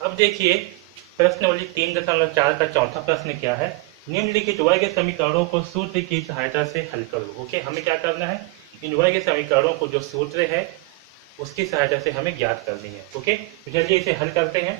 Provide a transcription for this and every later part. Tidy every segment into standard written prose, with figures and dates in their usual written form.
अब देखिए प्रश्नावली 3.4 का चौथा प्रश्न क्या है। निम्नलिखित वर्ग समीकरणों को सूत्र की सहायता से हल करो। ओके, हमें क्या करना है, इन वर्ग समीकरणों को जो सूत्र है उसकी सहायता से हमें ज्ञात करनी है। ओके, तो चलिए इसे हल करते हैं।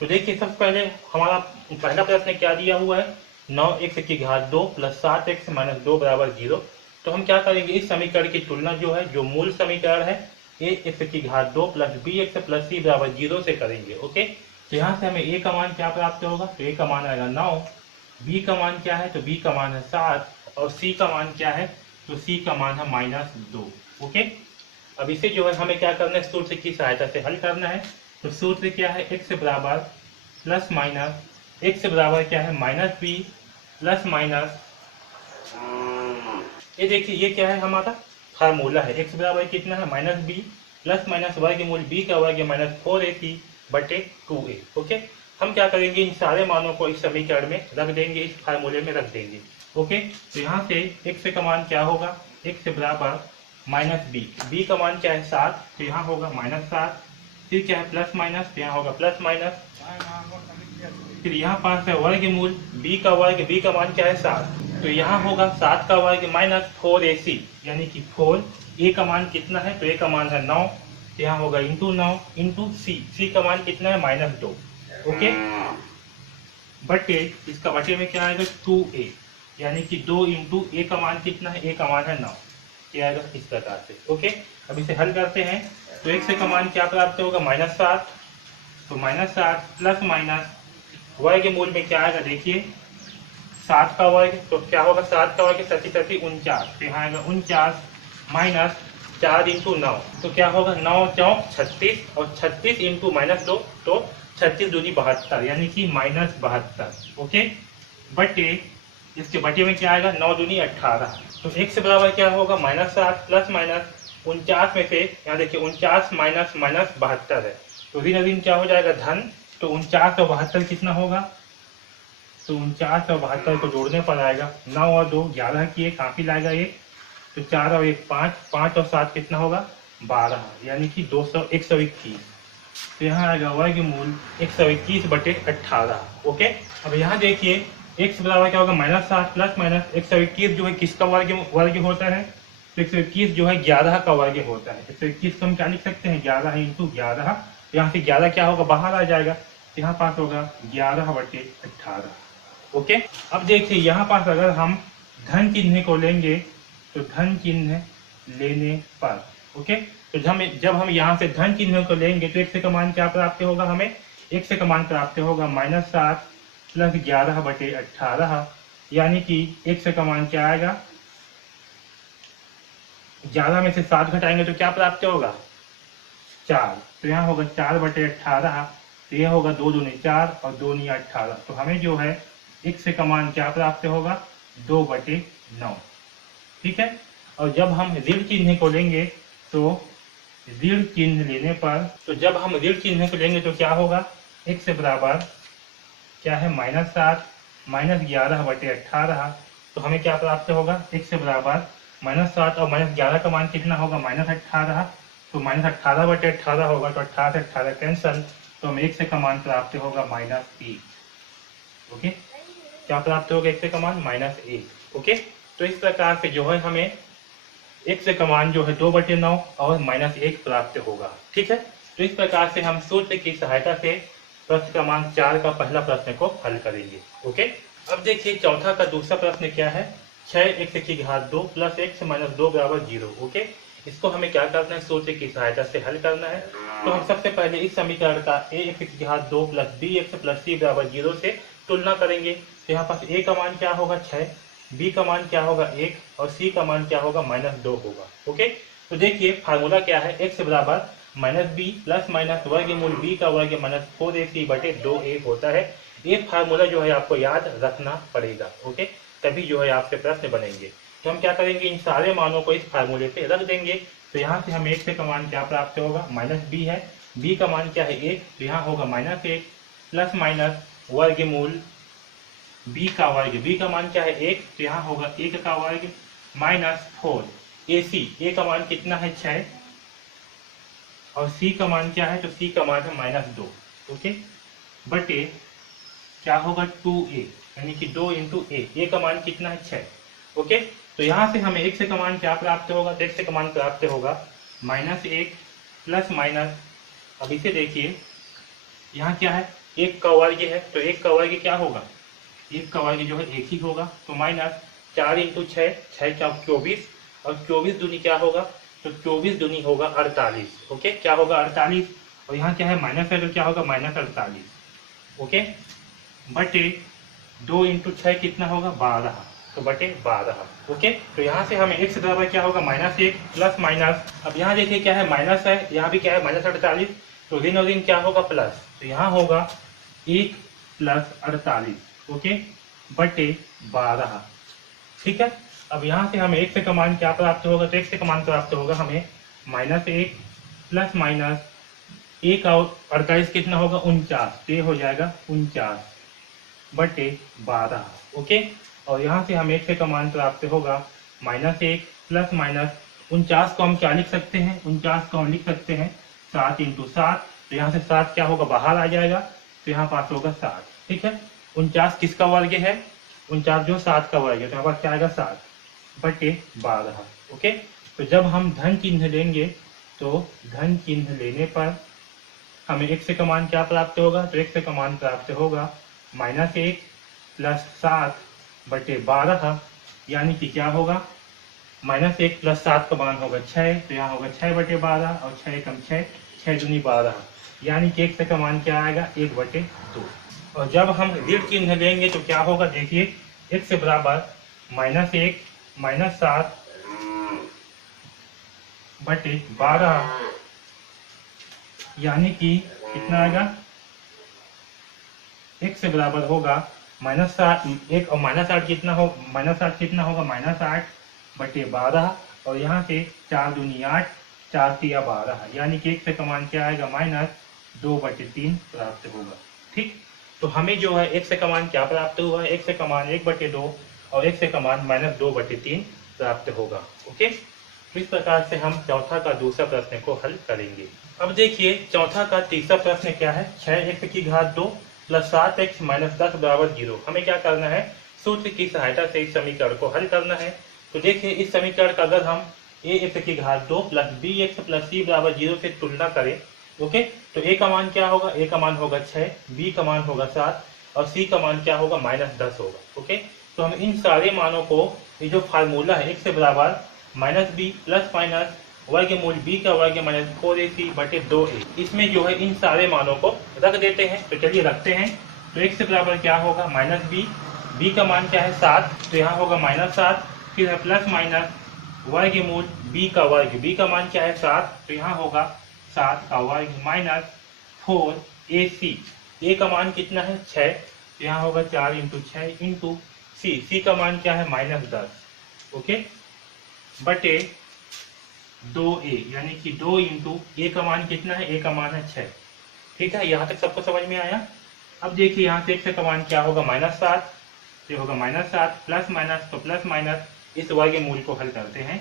तो देखिए सबसे पहले हमारा पहला प्रश्न क्या दिया हुआ है, 9x2 प्लस 7x माइनस 2 बराबर 0। तो हम क्या करेंगे, इस समीकरण की तुलना जो है, जो मूल समीकरण है ax2 plus bx plus c बराबर 0 से करेंगे। ओके, तो यहाँ से हमें a का मान क्या प्राप्त होगा, तो a का मान आएगा 9, b का मान क्या है, तो b का मान है 7 और c का मान क्या है, तो c का मान है -2। ओके, अब इसे जो है हमें क्या करना है, सूत्र की सहायता से हल करना है। तो सूत्र क्या है, x बराबर प्लस माइनस, x बराबर क्या है -b प्लस माइनस, ये देखिए ये क्या है, हमारा फार्मूला है। x बराबर कितना है, -b प्लस माइनस वर्गमूल b का वर्ग माइनस 4ac बटे 2a। ओके, हम क्या करेंगे, इन सारे मानों को इस समीकरण में रख देंगे, इस फार्मूले में रख देंगे। ओके, तो यहाँ से x का मान क्या होगा, x बराबर -b का मान क्या है 7, तो यहाँ होगा -7, फिर क्या है प्लस माइनस, तो यहाँ होगा प्लस माइनस, फिर यहाँ पास है वर्गमूल b का वर्ग, b का मान क्या है 7, तो यहाँ होगा 7 का वर्ग माइनस 4ac, यानी कि 4, a का मान कितना है, तो a का मान है 9, तो यहाँ होगा इंटू 9 इंटू c का मान कितना है -2। ओके, बटे इसका बटे में क्या आएगा 2a, यानी कि 2 इंटू a का मान कितना है, a का मान है 9, क्या आएगा इस प्रकार से। ओके, अब इसे हल करते हैं। तो x का मान क्या प्राप्त होगा, -7, तो -7 प्लस माइनस वर्गमूल में क्या आएगा, देखिए 7 का वर्ग, तो क्या होगा 7 का वर्ग 37 49, तो यहाँ आएगा 49 माइनस 4 इंटू 9, तो क्या होगा 9 चौक 36 और 36 इंटू -2, तो 36 दूनी 72, यानी कि -72। ओके, बटे इसके बटे में क्या आएगा 9 दूनी 18, तो x बराबर क्या होगा -7 प्लस माइनस 49 में से, यहाँ देखिए 49 माइनस माइनस 72 है, तो ऋण ऋण क्या हो जाएगा धन, तो 49 और 72 कितना होगा, तो 49 और 72 को जोड़ने पर आएगा 9 और 2 11 किए, काफी लाएगा 1, तो 4 और 1 5, 5 और 7 कितना होगा 12, यानी कि 121। तो यहाँ आएगा वर्गमूल 121 बटे 18। ओके, अब यहाँ देखिए x बराबर क्या होगा -7 प्लस माइनस 121 जो है किसका वर्ग होता है, तो 121 जो है 11 का वर्ग होता है। 121 को हम क्या लिख सकते हैं, 11 इंटू 11, यहाँ से 11 क्या होगा बाहर आ जाएगा, यहाँ पास होगा 11 बटे 18। ओके, अब देखिए यहाँ पास अगर हम धन चिन्ह को लेंगे, तो धन चिन्ह लेने पर, ओके, तो जब हम यहाँ से धन चिन्ह को लेंगे तो x का मान क्या प्राप्त होगा, हमें x का मान प्राप्त होगा -7 प्लस 11 बटे 18, यानी कि x का मान क्या आएगा, 11 में से 7 घटाएंगे तो क्या प्राप्त होगा 4, तो यहाँ होगा 4 बटे 18, तो यह होगा 2 दूनी 4 और 2 नी 18, तो हमें जो है x का मान क्या प्राप्त होगा 2 बटे 9। ठीक है, और जब हम ऋण चिन्ह को लेंगे तो ऋण चिन्ह लेने पर, तो जब हम ऋण चिन्ह को लेंगे तो क्या होगा, x बराबर क्या है -7 माइनस 11 बटे 18, तो हमें क्या प्राप्त होगा, x बराबर -7 और -11 का मान कितना होगा -18, तो -18 बटे 18 होगा, तो 18 से 18 कैंसल, तो हमें x का मान प्राप्त होगा -1। ओके, क्या प्राप्त होगा x का मान -1। ओके, तो इस प्रकार से जो है हमें x का मान जो है 2 बटे 9 और -1 प्राप्त होगा। ठीक है, तो इस प्रकार से हम सूत्र की सहायता से प्रश्न क्रमांक 4 का पहला प्रश्न को हल करेंगे। ओके, अब देखिए चौथा का दूसरा प्रश्न क्या है, 6x2 प्लस x माइनस 2 बराबर 0। ओके, इसको हमें क्या करना है, सूत्र की सहायता से हल करना है। तो हम सबसे पहले इस समीकरण का ax2 plus bx plus c बराबर 0 से तुलना करेंगे। तो यहाँ पास a का मान क्या होगा 6, b का मान क्या होगा 1 और c का मान क्या होगा -2 होगा। ओके, तो देखिए फार्मूला क्या है, x बराबर -b प्लस माइनस वर्गमूल b का वर्ग माइनस 4ac बटे 2a होता है। ये फार्मूला जो है आपको याद रखना पड़ेगा। ओके, तभी जो है आपसे प्रश्न बनेंगे। तो हम क्या करेंगे, इन सारे मानों को इस फार्मूले पे रख देंगे। तो यहाँ से हमें x का मान क्या प्राप्त होगा, -b है, b का मान क्या है 1, तो यहाँ होगा -1 प्लस माइनस वर्गमूल b का वर्ग, b का मान क्या है 1, तो यहाँ होगा 1 का वर्ग माइनस 4ac, a का मान कितना है 6 और c का मान क्या है, तो c का मान है -2। ओके, बटे क्या होगा 2a, यानी कि 2 इंटू ए का मान कितना है 6। ओके, तो यहाँ से हमें x का मान क्या प्राप्त होगा, तो x का मान प्राप्त होगा -1 प्लस माइनस, अब इसे देखिए यहाँ क्या है, 1 का वर्ग है, तो 1 का वर्ग क्या होगा, 1 का वर्ग जो है 1 ही होगा, तो माइनस 4 इंटू 6, 6 क्या 24, और 24 दूनी क्या होगा, तो 24 दूनी होगा 48। ओके, क्या होगा 48, और यहाँ क्या है माइनस है, तो क्या होगा -48। ओके, बटे 2 इंटू 6 कितना होगा 12, तो बटे 12। ओके, तो यहाँ से हमें x बराबर क्या होगा -1 प्लस माइनस, अब यहाँ देखिए क्या है माइनस है, यहाँ भी क्या है -48, तो ऋण और ऋण क्या होगा प्लस, तो यहाँ होगा 1 प्लस 48। ओके, बटे 12। ठीक है, अब यहाँ से हमें x का मान क्या प्राप्त होगा, तो x का मान प्राप्त होगा हमें -1 प्लस माइनस 1 और 48 कितना होगा 49, तो ये हो जाएगा 49 बटे 12। ओके, और यहाँ से हमें x का मान प्राप्त होगा -1 प्लस माइनस 49 को हम क्या लिख सकते हैं, 49 को हम लिख सकते हैं 7 इंटू 7, तो यहाँ से 7 क्या होगा बाहर आ जाएगा, तो यहाँ पास होगा 7। ठीक है, 49 किसका वर्ग है, 49 जो 7 का वर्ग है, तो यहाँ पास क्या आएगा 7 बटे 12। ओके, तो जब हम धन चिन्ह लेंगे, तो धन चिन्ह लेने पर हमें x का मान क्या प्राप्त होगा, तो x का मान प्राप्त होगा -1 प्लस 7 बटे 12, यानी कि क्या होगा -1 प्लस 7 का मान होगा 6, तो यहाँ होगा 6 बटे 12, और 6 कम 6, 6 दूनी 12, यानी कि x का मान क्या आएगा 1 बटे 2। और जब हम ऋण चिन्ह लेंगे तो क्या होगा, देखिए x बराबर -1 माइनस 7 बटे 12, यानी कि कितना आएगा, x बराबर होगा -7, 1 और -8 कितना हो, -8 कितना होगा -8 बटे 12, और यहाँ से 4 दूनी 8, 4 तिया 12, यानी कि x का मान क्या आएगा -2 बटे 3 प्राप्त होगा। ठीक, तो हमें जो है x का मान क्या प्राप्त हुआ है, x का मान 1 बटे 2 और x का मान -2 बटे 3 प्राप्त होगा। ओके, तो इस प्रकार से हम चौथा का दूसरा प्रश्न को हल करेंगे। अब देखिए चौथा का तीसरा प्रश्न क्या है, 6x की घात 2 प्लस 7x माइनस 10 बराबर 0। हमें क्या करना है, सूत्र की सहायता से इस समीकरण को हल करना है। तो देखिए इस समीकरण का अगर हम ax की घात 2 प्लस bx प्लस c बराबर 0 से तुलना करें, ओके, तो a का मान क्या होगा, a का मान होगा 6, b का मान होगा 7 और c का मान क्या होगा -10 होगा। ओके, तो हम इन सारे मानों को, ये जो फार्मूला है x बराबर -b प्लस माइनस वर्गमूल b का वर्ग माइनस 4ac बटे 2a, इसमें जो है इन सारे मानों को रख देते हैं। तो चलिए रखते हैं, तो x बराबर क्या होगा -b, b का मान क्या है 7, तो यहाँ होगा -7, फिर है प्लस माइनस वर्गमूल b का वर्ग, b का मान क्या है 7, तो यहाँ होगा 7 का वर्ग माइनस 4ac, a का मान कितना है 6, तो यहाँ होगा 4 इंटू 6 इंटू c का मान क्या है -10, ओके, बटे 2a, यानी कि 2 इंटू a का मान कितना है, a का मान है 6। ठीक है, यहाँ तक सबको समझ में आया। अब देखिए यहाँ से x का मान क्या होगा -7, ये होगा -7 प्लस माइनस, तो प्लस माइनस इस वर्गमूल को हल करते हैं,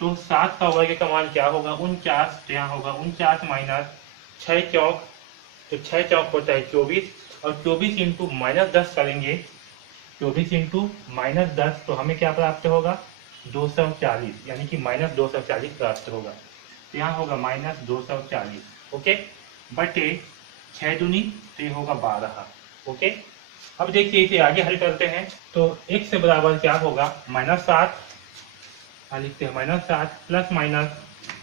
तो 7 का वर्ग का मान क्या होगा 49, तो यहाँ होगा 49 माइनस 6 चौक, तो 6 चौक होता है 24, और 24 इंटू -10 करेंगे, 24 इंटू -10, तो हमें क्या प्राप्त होगा 240, यानी कि -240 प्राप्त होगा, तो यहाँ होगा -240। ओके, बटे 6 दूनी, तो ये होगा 12। ओके, अब देखिए इसे आगे हल करते हैं, तो x बराबर क्या होगा -7, लिखते हैं -7 प्लस माइनस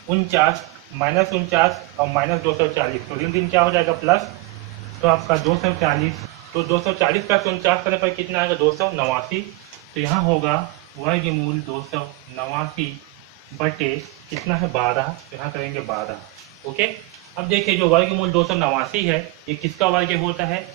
49, -49 और -240, तो दिन दिन क्या हो जाएगा प्लस, तो आपका 240, तो 240 प्लस 49 करने पर कितना आएगा 289, तो यहाँ होगा वर्गमूल 289 बटे कितना है 12, तो यहाँ करेंगे 12। ओके, अब देखिए जो वर्गमूल 289 है ये किसका वर्ग होता है,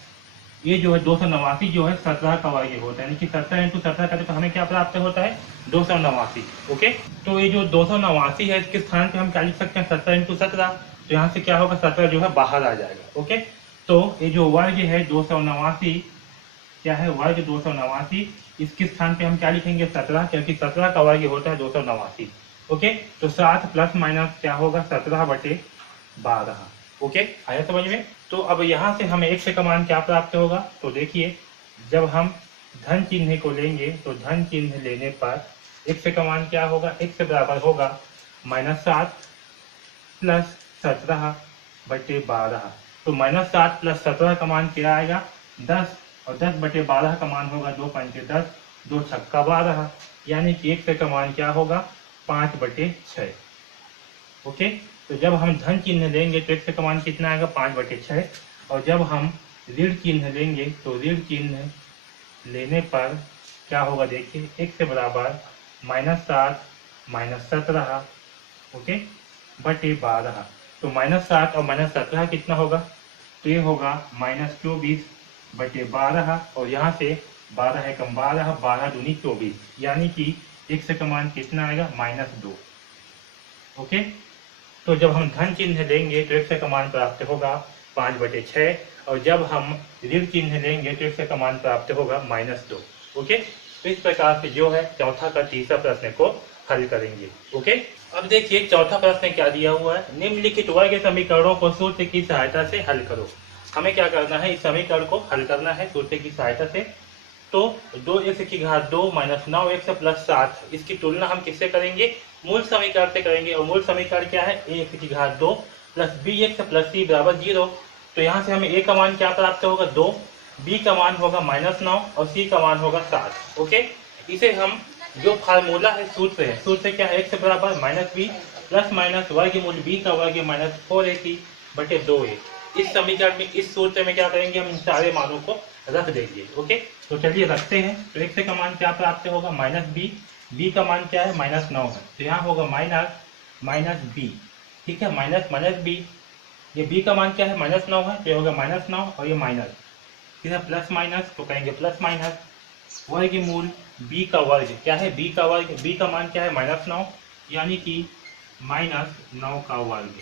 ये जो है 289 जो है 17 का वर्ग होता है, यानी कि 17 इंटू 17 करने पर हमें क्या प्राप्त होता है 289। ओके, तो ये जो 289 है इसके स्थान पे हम क्या लिख सकते हैं 17 इंटू 17, तो यहाँ से क्या होगा 17 जो है बाहर आ जाएगा। ओके, तो ये जो वर्ग है 289 क्या है, वर्ग 289, इसके स्थान पे हम क्या लिखेंगे 17, क्योंकि 17 का वर्ग होता है 289। ओके, तो 7 प्लस माइनस क्या होगा 17 बटे 12। ओके, आया समझ में। तो अब यहाँ से हमें x का मान क्या प्राप्त होगा, तो देखिए जब हम धन चिन्ह को लेंगे तो धन चिन्ह लेने पर x का मान क्या होगा, x बराबर होगा -7 प्लस 17/12। तो -7 प्लस 17 का मान क्या आएगा 10, और 10/12 का मान होगा 2 पंचे 10, 2 छक्का 12, यानी कि x का मान क्या होगा 5/6। ओके, तो जब हम धन चिन्ह लेंगे तो x का मान कितना आएगा 5/6, और जब हम ऋण चिन्ह लेंगे तो ऋण चिन्ह लेने पर क्या होगा, देखिए x बराबर -7 -17 ओके बटे 12। तो -7 और -17 कितना होगा, तो ये होगा -24/12, और यहाँ से 12 है कम 12, 12 दूनी 24, यानी कि x का मान कितना आएगा -2। ओके, तो जब हम धन चिन्ह लेंगे तो x का मान प्राप्त होगा 5/6, और जब हम ऋण चिन्ह लेंगे तो x का मान प्राप्त होगा -2। ओके, तो इस प्रकार से जो है चौथा का तीसरा प्रश्न को हल करेंगे। ओके, अब देखिए चौथा प्रश्न क्या दिया हुआ है, निम्नलिखित वर्ग समीकरणों को सूत्र की सहायता से हल करो। हमें क्या करना है, इस समीकरण को हल करना है सूत्र की सहायता से। तो 2x की घात 2 माइनस 9x प्लस 7, इसकी तुलना हम किससे करेंगे, मूल समीकरण से करेंगे, और मूल समीकरण क्या है, a की घात 2 प्लस bx प्लस c बराबर 0। तो यहाँ से हमें a का मान क्या प्राप्त होगा 2, b का मान होगा -9 और c का मान होगा 7। ओके, इसे हम जो फार्मूला है सूत्र है, सूत्र क्या है, x बराबर -b प्लस माइनस वर्गमूल b का वर्ग माइनस 4ac/2a। इस समीकरण में, इस सूत्र में क्या करेंगे, हम इन सारे मानों को रख देंगे। ओके, तो चलिए रखते हैं। तो x का मान क्या प्राप्त होगा -b, b का मान क्या है -9 है, तो यहाँ होगा माइनस b। ठीक है, माइनस b, ये b का मान क्या है -9 है, तो ये होगा -9 और ये माइनस, ठीक है, प्लस माइनस, तो कहेंगे प्लस माइनस वर्गमूल b का वर्ग क्या है, b का वर्ग, b का मान क्या है -9, यानी कि -9 का वर्ग।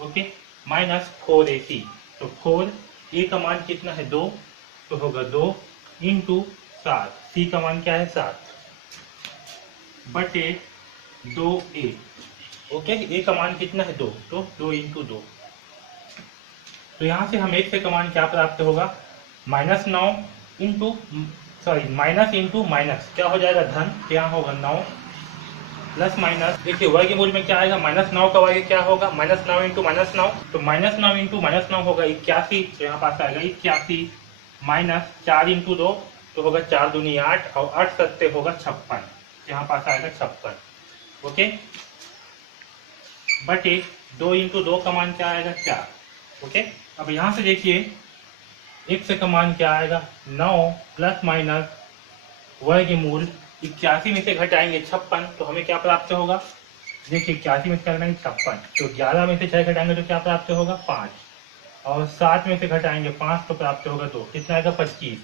ओके, -4ac, तो 4a का मान कितना है 2, तो होगा 2 इंटू 7, c का मान क्या है 7 बटे 2a। ओके, a का मान कितना है 2, तो 2 इंटू 2। तो यहाँ से हम x का मान क्या प्राप्त होगा, -9 इंटू माइनस इंटू माइनस क्या हो जाएगा धन, तो यहाँ होगा 9 प्लस माइनस, देखिए वर्गमूल में क्या आएगा, -9 का वर्ग क्या होगा, -9 इंटू -9, तो -9 इंटू -9 होगा 81, तो यहाँ पास आएगा 81 माइनस 4 इंटू 2, तो होगा 4 दूनी 8, और 8 सत्ते होगा 56, यहाँ पास आएगा 56। ओके, बटे 2 इंटू 2 का मान क्या आएगा 4। ओके, अब यहाँ से देखिए x का मान क्या आएगा 9 प्लस माइनस वर्गमूल 81 में से घटाएंगे 56, तो हमें क्या प्राप्त होगा, देखिए 81 में से घटाएंगे 56, तो 11 में से 6 घटाएंगे तो क्या प्राप्त होगा 5, और 7 में से घटाएंगे 5 तो प्राप्त होगा 2, कितना आएगा 25,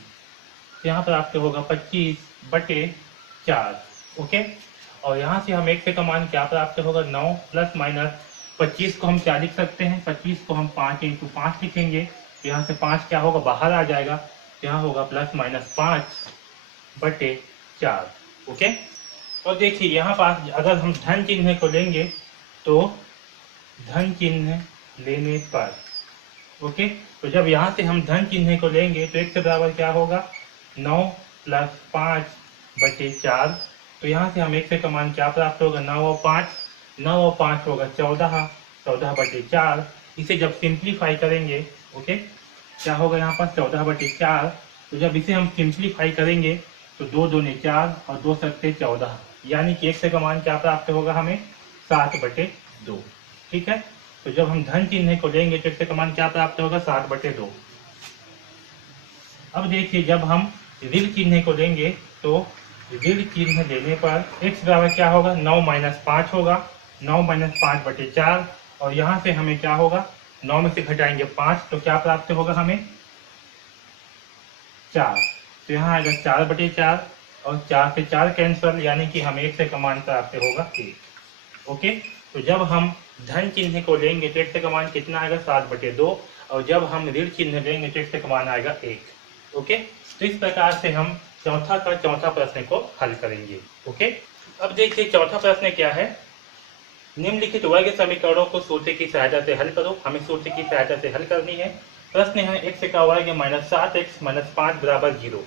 तो यहाँ प्राप्त होगा 25/4। ओके, और यहाँ से हम x का मान क्या प्राप्त होगा 9 प्लस माइनस 25 को हम क्या लिख सकते हैं, 25 को हम 5 इंटू 5 लिखेंगे, तो यहाँ से 5 क्या होगा बाहर आ जाएगा, तो यहाँ होगा +5/4। ओके, और देखिए यहाँ पास अगर हम धन चिन्ह को लेंगे तो धन चिन्ह लेने पर, ओके, तो जब यहाँ से हम धन चिन्ह को लेंगे तो x बराबर क्या होगा 9 प्लस 5/4, तो यहाँ से हम x का मान क्या प्राप्त होगा 9 और 5 होगा 14/4। इसे जब सिंप्लीफाई करेंगे, ओके, क्या होगा यहाँ पर 14/4, तो जब इसे हम सिंप्लीफाई करेंगे तो 2 दूनी 4 और 2 सत्ते 14, यानी कि x का मान क्या प्राप्त होगा हमें 7/2। ठीक है, तो जब हम धन चिन्ह को लेंगे तो x का मान क्या प्राप्त होगा 7/2। अब देखिए जब हम ऋण चिन्ह को लेंगे तो ऋण चिन्ह लेने पर x बराबर क्या होगा 9 माइनस 5 होगा, 9 माइनस 5/4, और यहाँ से हमें क्या होगा 9 में से घटाएंगे 5 तो क्या प्राप्त होगा हमें 4, तो यहाँ आएगा 4/4, और 4 से 4 कैंसल, यानी कि हमें x का मान प्राप्त होगा 1। ओके, तो जब हम धन चिन्ह को लेंगे तो x का मान कितना आएगा 7/2, और जब हम ऋण चिन्ह लेंगे तो x का मान आएगा 1। ओके, तो इस प्रकार से हम चौथा प्रश्न को हल करेंगे। ओके, अब देखिए चौथा प्रश्न क्या है, निम्नलिखित वर्ग समीकरणों को सूत्र की सहायता से हल करो। हमें सूत्र की सहायता से हल करनी है। प्रश्न है x का वर्ग -7x - 5 बराबर 0।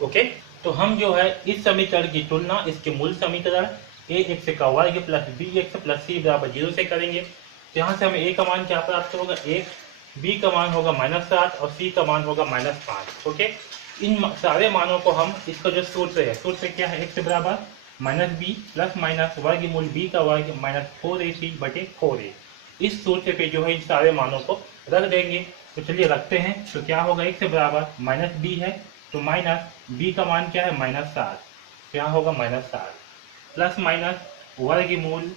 ओके, तो हम जो है इस समीकरण की तुलना इसके मूल समीकरण ax का वर्ग प्लस bx प्लस c बराबर 0 से करेंगे। तो यहाँ से हमें a का मान क्या प्राप्त होगा, 1, b का मान होगा -7 और c का मान होगा -5। ओके, इन सारे मानों को हम, इसका जो सूत्र है, सूत्र क्या है, x बराबर -b प्लस माइनस वर्गमूल b का वर्ग -4ac बटे 4a। इस सूत्र पे जो है इन सारे मानों को रख देंगे। तो चलिए रखते हैं। तो क्या होगा, x बराबर -b है तो माइनस b का मान क्या है, -7, क्या होगा -7 प्लस माइनस वर्गमूल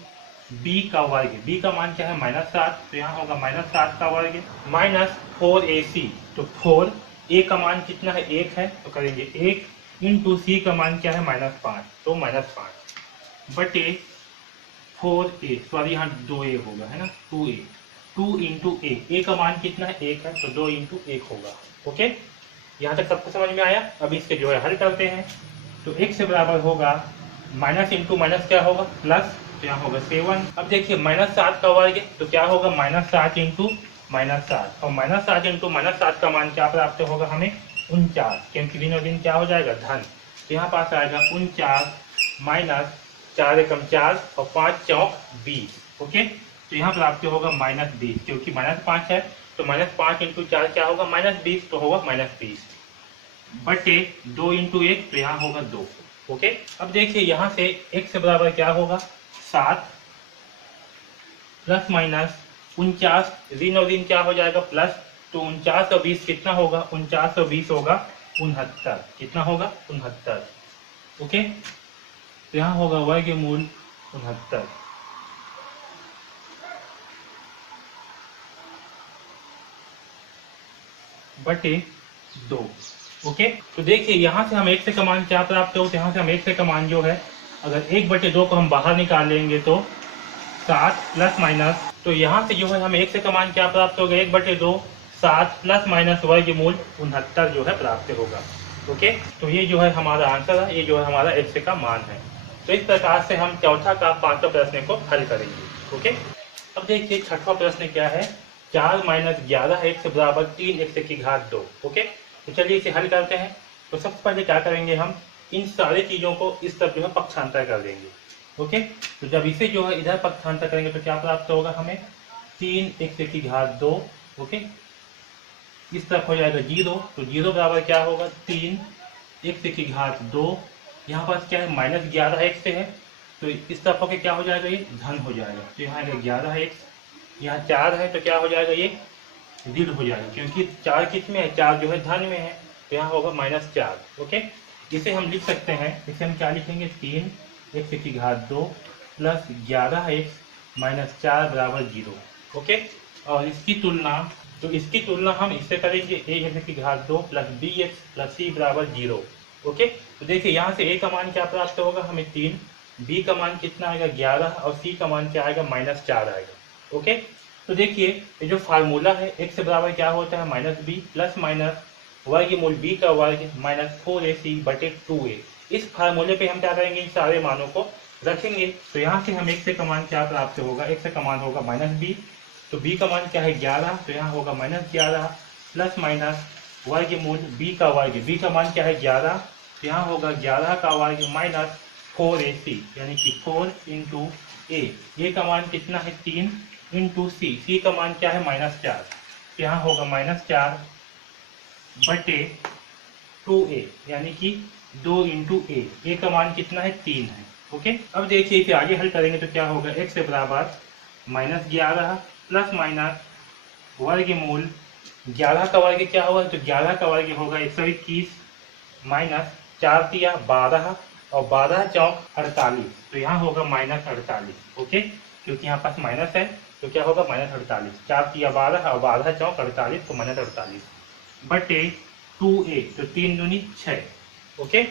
b का वर्ग, b का मान क्या है -7, तो यहाँ होगा -7 का वर्ग माइनस 4ac। तो 4, a का मान कितना है, 1 है, तो करेंगे 1 इंटू c का मान क्या है -5, तो -5 बटे 4a, सॉरी यहाँ 2a होगा, है ना, 2a, 2 इंटू a का मान कितना है, 1 है, तो 2 इंटू 1 होगा। ओके, यहाँ तक सबको समझ में आया। अब इसके जो है हल करते हैं। तो x बराबर होगा माइनस इंटू माइनस क्या होगा, प्लस, तो यहाँ होगा 7। अब देखिए -7 का वर्ग है तो क्या होगा, -7 इंटू -7, और -7 इंटू -7 का मान क्या प्राप्त होगा हमें, 49, क्योंकि दिनों दिन क्या हो जाएगा, धन। तो यहाँ पास आएगा 49 माइनस 4 एकम 4 और 5 चौक 20। ओके, तो यहाँ प्राप्त होगा -20, क्योंकि -5 है तो -5 इंटू 4 क्या होगा, -20, तो होगा -20 बटे 2 इंटू 1, तो यहाँ होगा 2। ओके, अब देखिए यहाँ से x बराबर क्या होगा, 7 प्लस माइनस 49, ऋण और ऋण क्या हो जाएगा, प्लस, तो 49 और 20 कितना होगा, 49 और 20 होगा 69, कितना होगा, 69। ओके, तो यहाँ होगा वर्गमूल 69 बटे 2। ओके, तो देखिए यहाँ से हम x का मान क्या प्राप्त हो, तो यहाँ से हम x का मान जो है, अगर 1/2 को हम बाहर निकाल लेंगे तो 7 प्लस माइनस, तो यहाँ से जो है हमें x का मान क्या प्राप्त होगा, 1/2, 7 प्लस माइनस वर्गमूल 69 जो है प्राप्त होगा। ओके, तो ये जो है हमारा आंसर है, ये जो है हमारा x का मान है। तो इस प्रकार से हम चौथा का 5वां प्रश्न को हल करेंगे। ओके, अब देखिए छठवां प्रश्न क्या है, 4 - 11x बराबर 3x की घात 2। ओके, तो चलिए इसे हल करते हैं। तो सबसे पहले क्या करेंगे, हम इन सारी चीजों को इस तरफ जो है पक्षांतर कर देंगे। ओके, तो जब इसे जो है इधर पक्षांतर करेंगे तो क्या प्राप्त होगा हमें, 3x की घात 2। ओके, इस तरफ हो जाएगा 0, तो 0 बराबर क्या होगा, 3x की घात 2। यहाँ पास क्या है, -11x है, तो इस तरफ होकर क्या हो जाएगा, ये धन हो जाएगा, तो यहाँ 11x, यहाँ 4 है तो क्या हो जाएगा, ये ऋण हो जाएगा, क्योंकि 4 किस में है, 4 जो है धन में है, तो यहाँ होगा -4। ओके, इसे हम लिख सकते हैं, इसे हम क्या लिखेंगे, 3x की घात 2 प्लस 11x - 4 बराबर 0। ओके, और इसकी तुलना हम इससे करेंगे, ax की घात 2 प्लस bx प्लस c बराबर 0। ओके, तो देखिए यहाँ से a का मान क्या प्राप्त होगा हमें, 3, b का मान कितना आएगा, 11, और c का मान क्या आएगा, -4 आएगा। ओके, तो देखिए ये जो फार्मूला है, x बराबर क्या होता है, -b प्लस माइनस वर्गमूल b का वर्ग -4ac बटे 2a। इस फार्मूले पे हम क्या करेंगे, इन सारे मानों को रखेंगे। तो यहाँ से हम x का मान क्या प्राप्त होगा, x का मान होगा -b, तो b का मान क्या है 11, तो यहाँ होगा -11 प्लस माइनस वर्गमूल b का वर्ग, b का मान क्या है 11, तो यहाँ होगा 11 का वर्ग माइनस 4ac, यानी कि 4 इंटू a का मान कितना है 3 इंटू c का मान क्या है -4, तो यहाँ होगा -4 बटे 2a, यानी कि 2 इंटू a का मान कितना है 3 है। ओके, अब देखिए इसे आगे हल करेंगे तो क्या होगा, x बराबर -11 प्लस माइनस वर्गमूल 11 का वर्ग क्या होगा, तो 11 का वर्ग होगा 121 माइनस 4 तिया 12 और 12 चौक 48, तो यहाँ होगा -48। ओके, क्योंकि यहाँ पास माइनस है तो क्या होगा, -48, 4 तिया 12 और 12 चौक 48, तो -48 बटे 2a, तो 3 दूनी 6। ओके,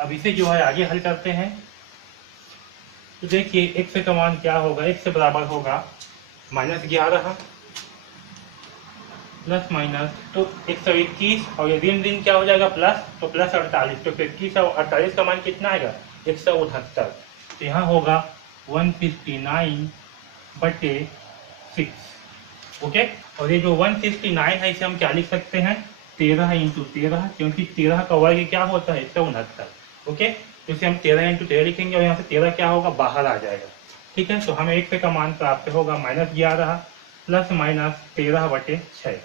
अब इसे जो है आगे हल करते हैं। तो देखिए x का मान क्या होगा, x बराबर होगा -11 प्लस माइनस, तो 121, और ये ऋण ऋण क्या हो जाएगा, प्लस, तो +48, तो 21 और 48 का मान कितना आएगा, 169, तो यहाँ होगा 169/6। ओके, और ये जो 169 है इसे हम क्या लिख सकते हैं, 13 इंटू 13, क्योंकि 13 का वर्ग क्या होता है, 169। ओके, तो इसे हम 13 इंटू 13 लिखेंगे और यहाँ से 13 क्या होगा, बाहर आ जाएगा। ठीक है, तो हमें एक से का मान प्राप्त होगा -11 प्लस माइनस 13/6।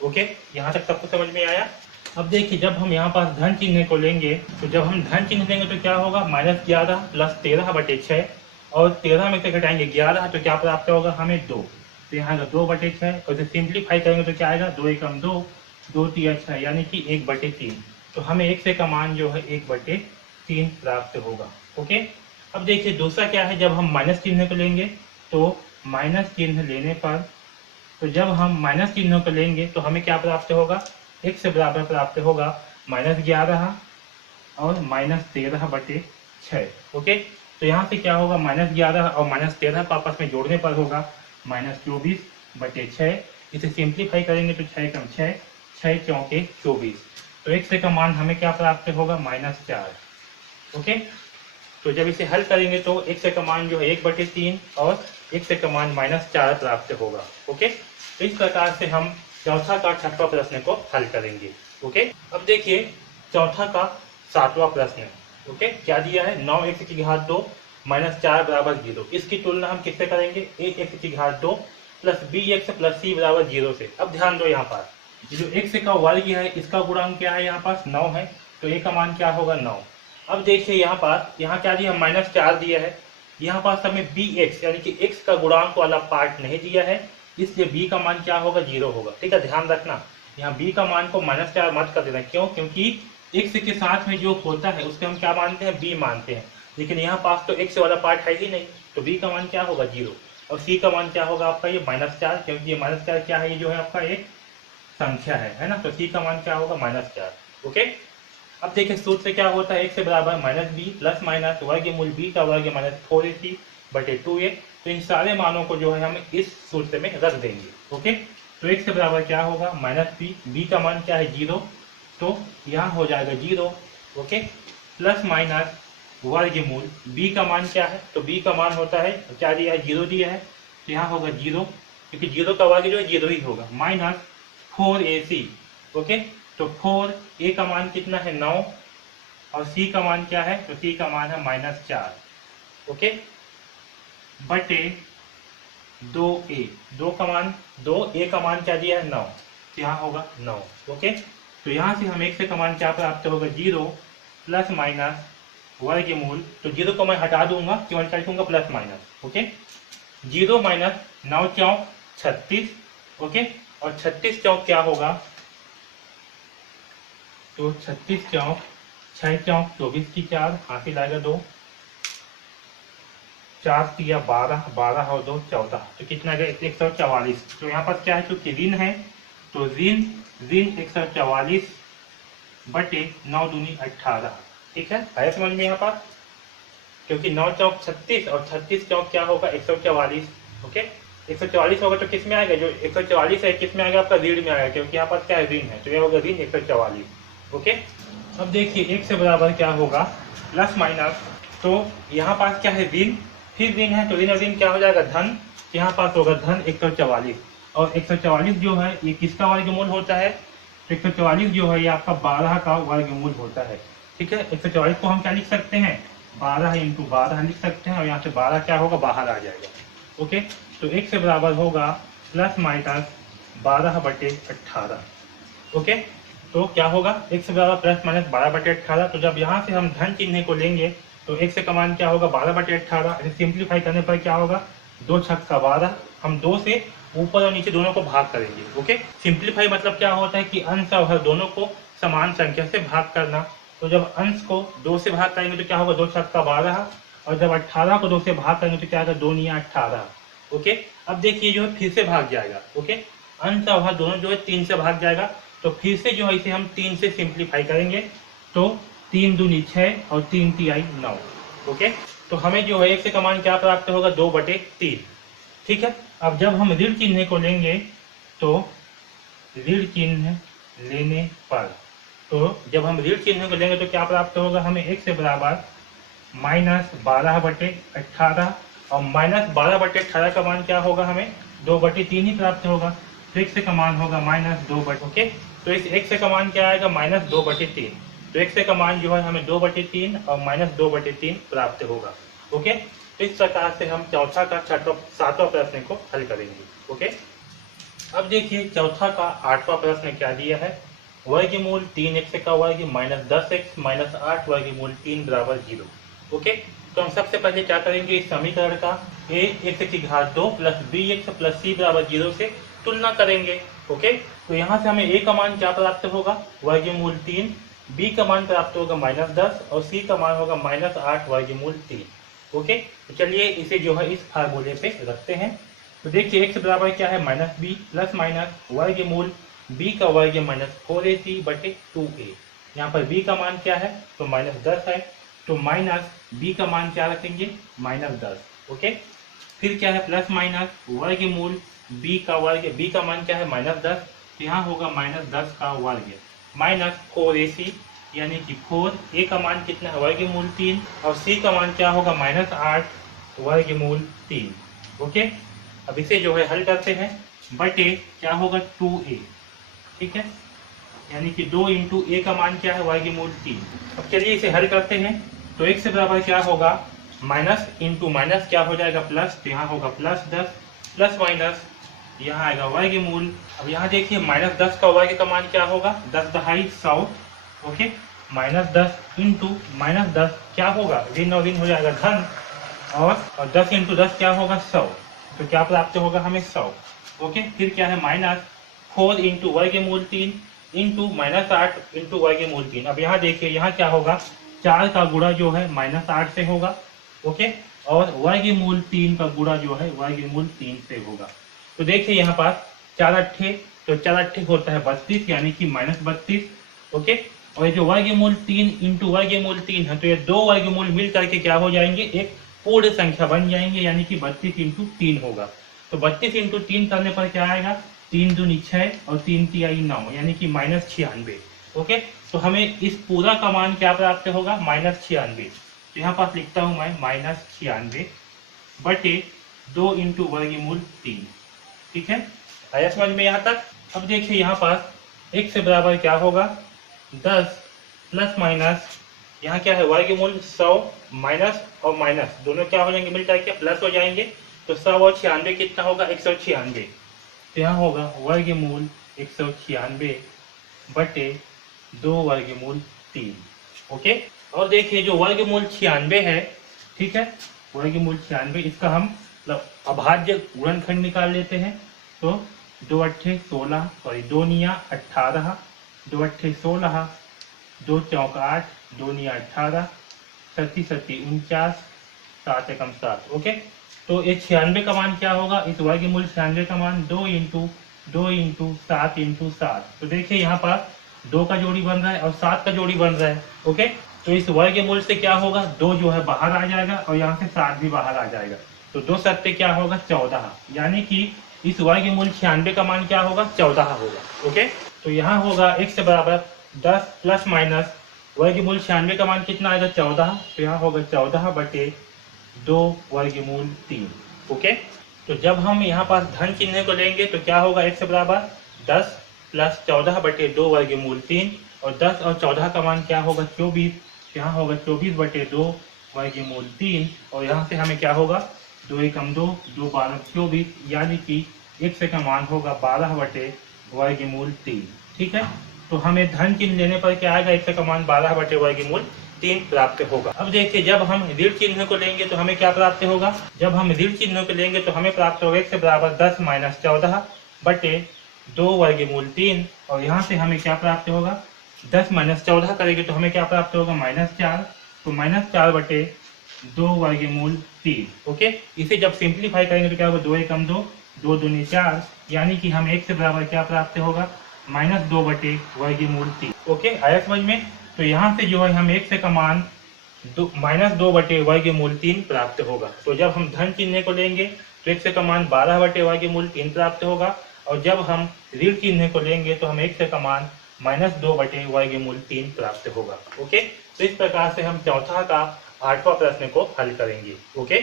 ओके, यहाँ तक सबको समझ में आया। अब देखिए, जब हम यहाँ पास धन चिन्ह को लेंगे, तो जब हम धन चिन्ह लेंगे तो क्या होगा, -11 प्लस 13/6, और 13 में से घटाएंगे 11 तो क्या प्राप्त होगा हमें 2, तो यहाँ 2/6, और इसे सिंप्लीफाई करेंगे तो क्या आएगा, 2 एकम 2, 2 तिया 6, यानी कि 1/3। तो हमें एक से का मान जो है 1/3 प्राप्त होगा। ओके, अब देखिए दूसरा क्या है, जब हम माइनस चिन्ह को लेंगे तो माइनस चिन्ह लेने पर, तो जब हम माइनस चिन्ह को लेंगे तो हमें क्या प्राप्त होगा, एक से बराबर प्राप्त होगा -11 और -13/6। ओके, तो यहाँ से क्या होगा, -11 और -13 को आपस में जोड़ने पर होगा -24/6। इसे सिंप्लीफाई करेंगे तो 6 कम 6, 6 चौके 24, तो एक से का मान हमें क्या प्राप्त होगा, -4। ओके, तो जब इसे हल करेंगे तो एक से का मान जो है 1/3 और एक से का मान -4 प्राप्त होगा। ओके, तो इस प्रकार से हम चौथा का 6वां प्रश्न को हल करेंगे। ओके, अब देखिए चौथा का 7वां प्रश्न। ओके, क्या दिया है, 9x की घात 2 -4 बराबर 0। इसकी तुलना हम किससे करेंगे, 8x की घात 2 प्लस bx प्लस c बराबर 0 से। अब ध्यान दो, यहाँ पर जो x का वर्ग है इसका गुणांक क्या है, यहाँ पास 9 है, तो a का मान क्या होगा, 9। अब देखिए यहाँ पास, यहाँ क्या दिया, -4 दिया है, यहाँ पास हमें bx यानी कि x का गुणांक वाला पार्ट नहीं दिया है, इसलिए b का मान क्या होगा, 0 होगा। ठीक है, ध्यान रखना, यहाँ b का मान को -4 मत कर देना। क्यों, क्योंकि x के साथ में जो होता है उसके हम क्या मानते हैं, b मानते हैं, लेकिन यहाँ पास तो x वाला पार्ट है ही नहीं, तो b का मान क्या होगा, 0, और c का मान क्या होगा आपका, ये -4, क्योंकि ये -4 क्या है, ये जो है आपका एक संख्या है ना, तो c का मान क्या होगा, -4। ओके, अब देखिए सूत्र से क्या होता है, x से बराबर -b प्लस माइनस वर्गमूल b का वर्ग -4ac/2a। तो इन सारे मानों को जो है हम इस सूत्र में रख देंगे। ओके, तो x से बराबर क्या होगा, -b, b का मान क्या है, 0, तो यहाँ हो जाएगा 0। ओके, प्लस माइनस वर्गमूल b का मान क्या है, तो b का मान होता है, क्या दिया है, 0 दिया है, तो यहाँ होगा 0, क्योंकि 0 का वर्ग जो है 0 ही होगा, -4ac। ओके, तो 4a का मान कितना है, 9, और c का मान क्या है, तो c का मान है -4। ओके, बटे 2a, 2 का मान 2a का मान क्या दिया है, 9, तो यहाँ होगा 9। ओके, तो यहाँ से हम एक से का मान क्या प्राप्त होगा, 0 प्लस माइनस वर्गमूल, तो 0 को मैं हटा दूंगा, केवल क्या लिखूंगा, प्लस माइनस। ओके, 0 माइनस 9 चौक 36। ओके, और 36 चौक क्या होगा, तो 36 चौक 6 चौक 24 की 4, हासिल आएगा 2, 4 तिया 12, 12 और 2 14, तो कितना आ गया, 144। तो यहाँ पर क्या है, चूंकि ऋण है तो ऋण 144 बटे 9 दूनी 18। ठीक है, आया समझ में यहाँ पर, क्योंकि 9 चौक 36 और 36 चौक क्या होगा, 144। ओके, 144 होगा तो किस में आएगा, जो 144 है किस में आएगा, आपका ऋण में आएगा, क्योंकि यहाँ पर क्या है, ऋण है, तो यह होगा ऋण 144। ओके, अब देखिए एक से बराबर क्या होगा, प्लस माइनस, तो यहाँ पास क्या है, ऋण, फिर ऋण है तो ऋण और ऋण क्या हो जाएगा, धन, यहाँ पास होगा धन 144, और 144 जो है ये किसका वर्गमूल होता है, 144 जो है ये आपका 12 का वर्गमूल होता है। ठीक है, 144 को हम क्या लिख सकते हैं, 12 इंटू 12 लिख सकते हैं, और यहाँ से 12 क्या होगा, बाहर आ जाएगा। ओके, तो एक से बराबर होगा प्लस माइनस 12/18। ओके, तो क्या होगा, एक से बराबर प्लस माइनस 12/18। तो जब यहाँ से हम धन चिन्ह को लेंगे तो एक से का मान क्या होगा, 12/18। इसे सिंप्लीफाई करने पर क्या होगा, 2 छक्का 12, हम 2 से ऊपर और नीचे दोनों को भाग करेंगे। ओके, सिंप्लीफाई मतलब क्या होता है कि अंश और हर दोनों को समान संख्या से भाग करना। तो जब अंश को 2 से भाग करेंगे तो क्या होगा, 2 छक्का 12, और जब 18 को 2 से भाग करेंगे तो क्या होगा, 2 निया 18। ओके, अब देखिए जो है फिर से भाग जाएगा। ओके, अंश और हर दोनों जो है 3 से भाग जाएगा, तो फिर से जो है इसे हम 3 से सिंप्लीफाई करेंगे, तो 3 दूनी 6 और 3 तिहाई 9। ओके, तो हमें जो है एक से का मान क्या प्राप्त होगा, 2/3। ठीक है, अब जब हम ऋण चिन्ह को लेंगे तो ऋण चिन्ह लेने पर, तो जब हम ऋण चिन्ह को लेंगे तो क्या प्राप्त होगा, हमें एक से बराबर -12/18 और -12/18 का मान क्या होगा, हमें 2/3 ही प्राप्त होगा। तो x का मान होगा -2/, ओके। तो इस x का मान क्या आएगा, -2/3। तो x का मान जो है हमें 2/3 और -2/3 प्राप्त होगा, ओके। तो इस प्रकार से हम चौथा का सातवां प्रश्न को हल करेंगे, ओके। अब देखिए चौथा का आठवां प्रश्न क्या दिया है, वर्गमूल 3x का वर्ग -10x -8 वर्गमूल 3 बराबर 0, ओके। तो हम सबसे पहले क्या करेंगे, इस समीकरण का ax2 plus bx plus c बराबर 0 से तुलना करेंगे, ओके। तो यहाँ से हमें a का मान क्या प्राप्त होगा, वर्गमूल 3, b का मान प्राप्त होगा -10 और c का मान होगा -8 वर्गमूल 3, ओके। तो चलिए इसे जो है इस फार्मूले पे रखते हैं। तो देखिए x बराबर क्या है, -b प्लस माइनस वर्गमूल b का वर्ग -4ac/2a। यहाँ पर b का मान क्या है, तो -10 है, तो माइनस b का मान क्या रखेंगे, -10, ओके। फिर क्या है, प्लस माइनस वर्गमूल b का वर्ग, b का मान क्या है, -10, तो यहाँ होगा -10 का वर्ग -4ac, यानी कि 4a का मान कितना है, वर्गमूल 3, और c का मान क्या होगा, -8 वर्गमूल 3, ओके। अब इसे जो है हल करते हैं, बटे क्या होगा 2a, ठीक है, यानी कि 2 इंटू ए का मान क्या है, वर्गमूल 3। अब चलिए इसे हल करते हैं। तो x बराबर क्या होगा, माइनस इंटू माइनस क्या हो जाएगा, प्लस, तो यहाँ होगा +10 प्लस माइनस यहाँ आएगा वर्गमूल। अब यहाँ देखिए -10 का वर्ग का मान क्या होगा, 10 दहाई 100, ओके। -10 इंटू -10 क्या होगा, ऋण और ऋण हो जाएगा धन, और 10 इंटू 10 क्या होगा, 100, तो क्या प्राप्त होगा हमें 100, ओके। फिर क्या है, -4 इंटू वर्गमूल 3 इंटू -8 इंटू वर्गमूल 3। अब यहाँ देखिए यहाँ क्या होगा, 4 का गुणा जो है -8 से होगा, ओके, और वर्गमूल 3 का गुणा जो है वर्गमूल 3 से होगा। तो देखिए यहाँ पास 4 अट्ठे, तो 4 अट्ठे होता है 32, यानी कि -32, ओके। और जो वर्गमूल 3 इंटू वर्गमूल 3 है, तो ये दो वर्गमूल मिल करके क्या हो जाएंगे, एक पूर्ण संख्या बन जाएंगे, यानी कि 32 इंटू 3 होगा। तो 32 इंटू 3 करने पर क्या आएगा, 3 दूनी 6 और 3 तिहाई 9, यानी कि -96, ओके। तो हमें इस पूरा का मान क्या प्राप्त होगा, -96। तो यहाँ पास लिखता हूँ मैं -96 बटे 2 इंटू वर्गमूल 3, ठीक है। आया समझ में यहाँ तक। अब देखिए यहाँ पास x बराबर क्या होगा, 10 प्लस माइनस यहाँ क्या है, वर्गमूल 100 माइनस और माइनस दोनों क्या हो जाएंगे, मिल करके प्लस हो जाएंगे। तो 100 और 96 कितना होगा, 196। तो यहाँ होगा वर्गमूल 196 बटे 2 वर्गमूल 3, ओके। और देखिए जो वर्गमूल 96 है, ठीक है, वर्गमूल 96, इसका हम अभाज्य गुणनखंड निकाल लेते हैं। तो 2 अट्ठे 16, सॉरी 2 निया 18, 2 अट्ठे 16, 2 चौक 8, 2 निया 18, 37 37 49, 7 एकम 7, ओके। तो ये 96 का मान क्या होगा, इस वर्गमूल 96 का मान 2 इंटू 7 इंटू 7। तो देखिए यहाँ पास 2 का जोड़ी बन रहा है और 7 का जोड़ी बन रहा है, ओके। तो इस वर्गमूल से क्या होगा, 2 जो है बाहर आ जाएगा और यहाँ से 7 भी बाहर आ जाएगा। तो 2 7 क्या होगा, 14, यानी कि इस वर्गमूल 96 का मान क्या होगा, 14 होगा, ओके। तो यहाँ होगा x बराबर 10 प्लस माइनस वर्गमूल 96 का मान कितना आएगा, 14। तो यहाँ होगा 14 बटे 2 वर्गमूल 3, ओके। तो जब हम यहाँ पास धन चिन्ह को लेंगे तो क्या होगा, x बराबर 10 प्लस 14 बटे 2 वर्गमूल 3, और 10 और 14 का मान क्या होगा, 24। यहाँ होगा 24 बटे 2 वर्गमूल 3, और यहाँ से हमें क्या होगा, 2 एकम 2, 2 12 24, यानी कि x का मान होगा 12 बटे वर्गमूल 3, ठीक है। तो हमें धन चिन्ह लेने पर क्या आएगा, x का मान 12 बटे वर्गमूल 3 प्राप्त होगा। अब देखिए जब हम ऋण चिन्ह को लेंगे तो हमें क्या प्राप्त होगा, जब हम ऋण चिन्ह को लेंगे तो हमें प्राप्त होगा x बराबर 10 माइनस 14 बटे 2 वर्गमूल 3, और यहाँ से हमें क्या प्राप्त होगा, 10 माइनस 14 करेंगे तो हमें क्या प्राप्त होगा, -4। तो -4 बटे 2 वर्गमूल 3, ओके। इसे जब सिंप्लीफाई करेंगे तो क्या होगा, 2 एकम 2, 2 दूनी 4, यानी कि हमें x बराबर क्या प्राप्त होगा, -2 बटे वर्गमूल 3, ओके। आया समझ में। तो यहाँ से जो है हम x का मान -2 बटे वर्गमूल 3 प्राप्त होगा। तो जब हम धन चिन्ह को लेंगे तो x का मान 12 बटे वर्गमूल 3 प्राप्त होगा, और जब हम ऋण चिन्ह को लेंगे तो हम x का मान -2 बटे वर्गमूल 3 प्राप्त होगा, ओके। तो इस प्रकार से हम चौथा का 8वां प्रश्न को हल करेंगे। ओके,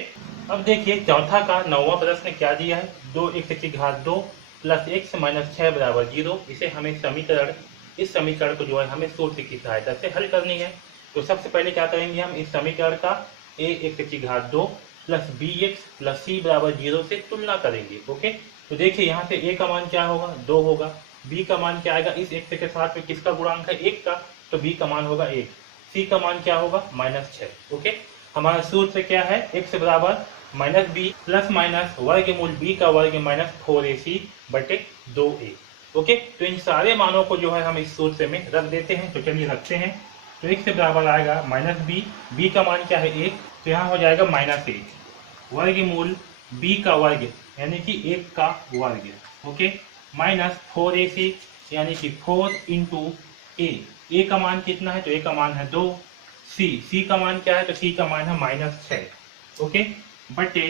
अब देखिए चौथा का 9वां प्रश्न क्या दिया है, 2x की घात 2 प्लस x माइनस 6 बराबर 0। इसे हमें इस समीकरण को जो है हमें सूत्र की सहायता से हल करनी है। तो सबसे पहले क्या करेंगे, हम इस समीकरण का ax की घात 2 प्लस bx प्लस c बराबर 0 से तुलना करेंगे। ओके, तो देखिए यहाँ से a का मान क्या होगा, 2 होगा, b का मान क्या आएगा, इस x के साथ में किसका गुणांक है, 1 का, तो b का मान होगा 1, c का मान क्या होगा, -6। ओके, हमारा सूत्र क्या है, x बराबर माइनस बी प्लस माइनस वर्गमूल b का वर्ग माइनस 4ac बटे 2a। ओके, तो इन सारे मानों को जो है हम इस सूत्र में रख देते हैं। तो चलिए रखते हैं। तो x से बराबर आएगा माइनस बी का मान क्या है 1, तो यहाँ हो जाएगा -1 वर्गमूल b का वर्ग यानी कि 1 का वर्ग। ओके, माइनस 4ac यानी कि 4 इंटू a का मान कितना है, तो a का मान है 2, c का मान क्या है, तो c का मान है -6। ओके, बटे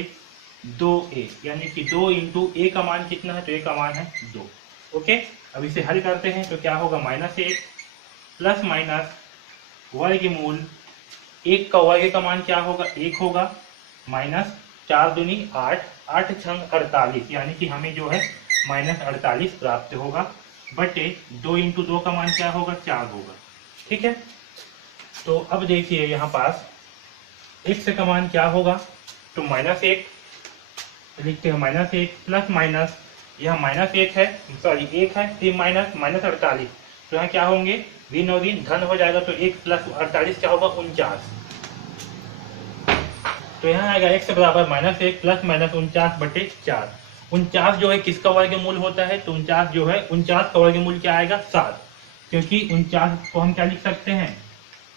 2a यानी कि 2 इंटू a का मान कितना है, तो a का मान है 2। ओके, अब इसे हल करते हैं तो क्या होगा, -1 प्लस माइनस वर्गमूल 1 का वर्ग का मान क्या होगा, 1 होगा, माइनस 4 दूनी 8, 8 छंग 48 यानी कि हमें जो है -48 प्राप्त होगा, बटे 2 इंटू 2 का मान क्या होगा, 4 होगा। ठीक है, तो अब देखिए यहाँ पास x का मान क्या होगा, तो -1 लिखते हैं, -1 प्लस माइनस यहाँ -1 है, सॉरी 1 है, फिर माइनस -48, तो यहाँ क्या होंगे, ऋण और ऋण धन हो जाएगा, तो 1 प्लस 48 क्या होगा, 49। तो यहाँ आएगा x बराबर -1 प्लस माइनस 49 बटे 4। 49 जो है किसका वर्गमूल होता है, तो 49 जो है 49 का वर्गमूल क्या आएगा, 7, क्योंकि 49 को हम क्या लिख सकते हैं,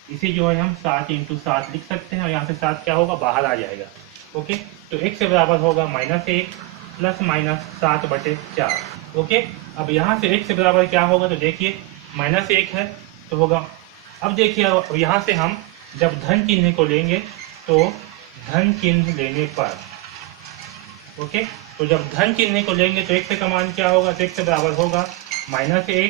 इसे जो है हम 7 इंटू 7 लिख सकते हैं, और यहाँ से 7 क्या होगा, बाहर आ जाएगा। ओके, तो x से बराबर होगा -1 प्लस माइनस 7 बटे 4। ओके, अब यहाँ से x से बराबर क्या होगा, तो देखिए -1 है तो होगा, अब देखिए यहाँ से हम जब धन चिन्ह को लेंगे तो धन चिन्ह लेने पर, ओके, तो जब धन चिन्ह को लेंगे तो x का मान क्या होगा, तो x से बराबर होगा -1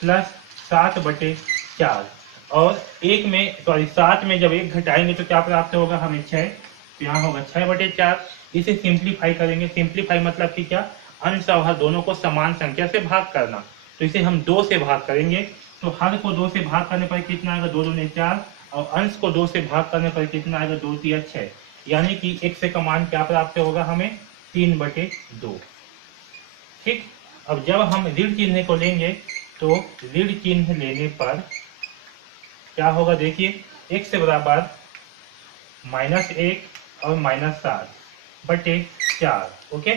प्लस 7 बटे 4, और 1 में सॉरी 7 में जब 1 घटाएंगे तो क्या प्राप्त होगा हमें, 6, तो यहाँ होगा 6 बटे 4। इसे सिंप्लीफाई करेंगे, सिंप्लीफाई मतलब कि क्या, अंश और हर दोनों को समान संख्या से भाग करना, तो इसे हम 2 से भाग करेंगे, तो हर को 2 से भाग करने पर कितना आएगा, 2 दूनी 4, और अंश को 2 से भाग करने पर कितना आएगा, 2 तिया 6, यानी कि x का मान क्या प्राप्त होगा हमें, 3 बटे 2। ठीक, अब जब हम ऋण चिन्ह को लेंगे तो ऋण चिन्ह लेने पर क्या होगा, देखिए x से बराबर -1 और -7 बटे 4। ओके,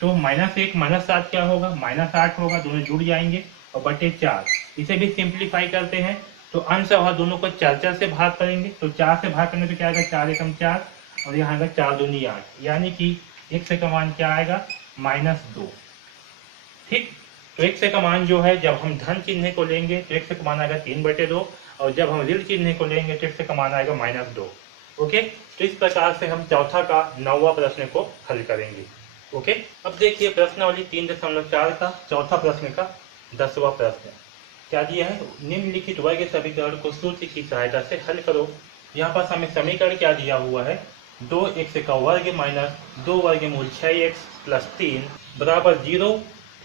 तो -1 -7 क्या होगा, -8 होगा, दोनों जुड़ जाएंगे, और बटे 4, इसे भी सिंप्लीफाई करते हैं तो अंश और दोनों को 4 से भाग करेंगे, तो 4 से भाग करने तो क्या आएगा, 4 एकम 4, और यहाँ आएगा 4 दूनी 8, यानी कि x का मान क्या आएगा, -2। ठीक, तो x का मान जो है जब हम धन चिन्ह को लेंगे तो x का मान आएगा 3 बटे 2, और जब हम ऋण चिन्ह को लेंगे तो x का मान आएगा -2। ओके, तो इस प्रकार से हम चौथा का 9वां प्रश्न को हल करेंगे। ओके, अब देखिए प्रश्नावली 3.4 का चौथा प्रश्न का 10वां प्रश्न क्या दिया है, निम्नलिखित वर्ग समीकरण को सूत्र की सहायता से हल करो। यहाँ पास हमें समीकरण क्या दिया हुआ है, 2x का वर्ग माइनस 2 वर्गमूल 6x प्लस 3 बराबर 0।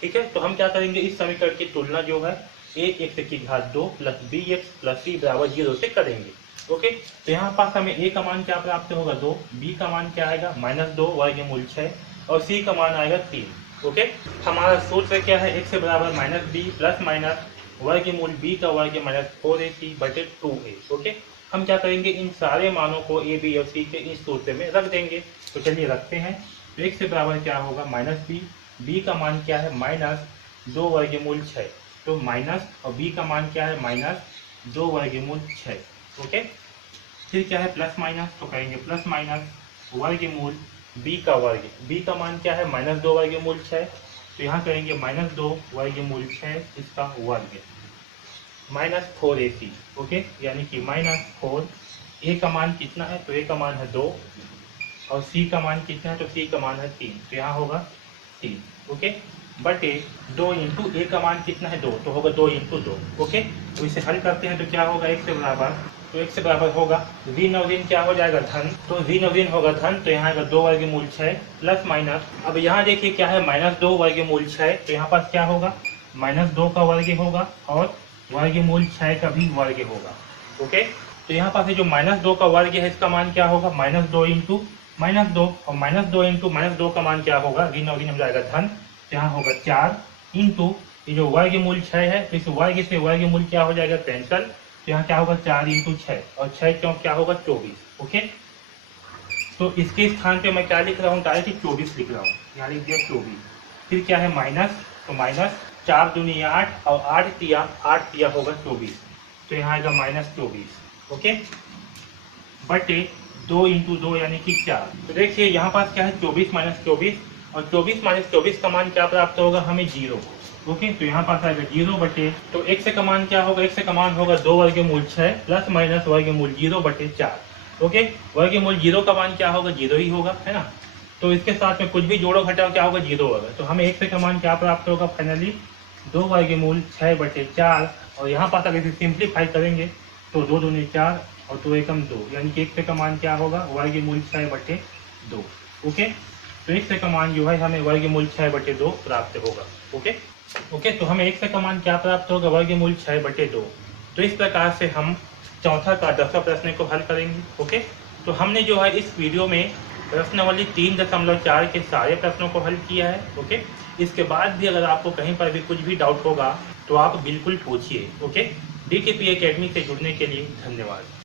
ठीक है, तो हम क्या करेंगे, इस समीकरण की तुलना जो है ax की घात 2 प्लस bx प्लस c बराबर 0 से करेंगे। ओके, तो यहाँ पास हमें a का मान क्या प्राप्त होगा, 2, b का मान क्या आएगा, -2 वर्गमूल 6, और c का मान आएगा 3। ओके, हमारा सूत्र क्या है, x से बराबर -b प्लस माइनस वर्गमूल b का वर्ग माइनस 4ac बटे 2a। ओके, हम क्या करेंगे, इन सारे मानों को a b और c के इस सूत्र में रख देंगे। तो चलिए रखते हैं, तो x से बराबर क्या होगा, -b, b का मान क्या है, -2 वर्गमूल 6, तो माइनस, और b का मान क्या है, -2 वर्गमूल 6। ओके, फिर क्या है, प्लस माइनस, तो करेंगे प्लस माइनस वर्गमूल b का वर्ग, b का मान क्या है, -2 वर्गमूल 6, तो यहाँ करेंगे -2 वर्गमूल 6 इसका वर्ग -4ac। ओके, यानी कि -4, a का मान कितना है, तो a का मान है 2, और c का मान कितना है, तो c का मान है 3, तो यहाँ होगा 3। ओके, बटे 2 इंटू ए का मान कितना है 2, तो होगा 2 इंटू 2। ओके, तो इसे हल करते हैं तो क्या होगा x से बराबर, तो x से बराबर होगा ऋण और ऋण क्या हो जाएगा धन, तो ऋण और ऋण होगा धन, तो यहाँ का 2 वर्गमूल 6 प्लस माइनस, अब यहाँ देखिए क्या है -2 वर्गमूल 6, तो यहाँ पास क्या होगा -2 का वर्ग होगा और वर्गमूल 6 का भी वर्ग होगा। ओके, तो यहाँ पास जो -2 का वर्ग है इसका मान क्या होगा -2 इंटू -2, और -2 इंटू -2 का मान क्या होगा ऋण और ऋण हो जाएगा धन, तो यहाँ होगा 4 इंटू ये जो वर्गमूल 6 है, तो इस वर्ग से वर्गमूल क्या हो जाएगा कैंसल, तो यहाँ क्या होगा 4 इंटू 6 और 6 क्यों क्या होगा 24। ओके, तो इसके स्थान पे मैं क्या लिख रहा हूँ डायरेक्ट 24 लिख रहा हूँ, यहाँ लिख दिया 24, फिर क्या है माइनस, तो माइनस 4 दूनी 8 और 8 तिया होगा 24, तो यहाँ आएगा -24। ओके, बटे 2 इंटू 2 यानी कि 4, तो देखिए यहाँ पास क्या है 24 - 24 और 24 - 24 का मान क्या प्राप्त होगा हमें 0। ओके, तो यहाँ पास आएगा 0 बटे, तो x का मान क्या होगा, x का मान होगा 2 वर्गमूल 6 प्लस माइनस वर्गमूल 0 बटे 4। ओके, वर्गमूल 0 का मान क्या होगा 0 ही होगा, है ना, तो इसके साथ में कुछ भी जोड़ो घटाओ क्या होगा 0 होगा, तो हमें x का मान क्या प्राप्त होगा फाइनली 2 वर्गमूल 6 बटे 4, और यहाँ पास अगर इसे सिंप्लीफाई करेंगे तो 2 दूनी 4 और 2 एकम 2, यानी कि x का मान क्या होगा वर्गमूल 6 बटे 2। ओके, तो x का मान जो है हमें वर्गमूल 6 बटे 2 प्राप्त होगा। ओके, तो हमें x का मान क्या प्राप्त होगा वर्गमूल 6 बटे 2। तो इस प्रकार से हम चौथा का 10वां प्रश्न को हल करेंगे। ओके, तो हमने जो है इस वीडियो में प्रश्नावली 3.4 के सारे प्रश्नों को हल किया है। ओके, इसके बाद भी अगर आपको कहीं पर भी कुछ भी डाउट होगा तो आप बिल्कुल पूछिए। ओके, DKP एकेडमी से जुड़ने के लिए धन्यवाद।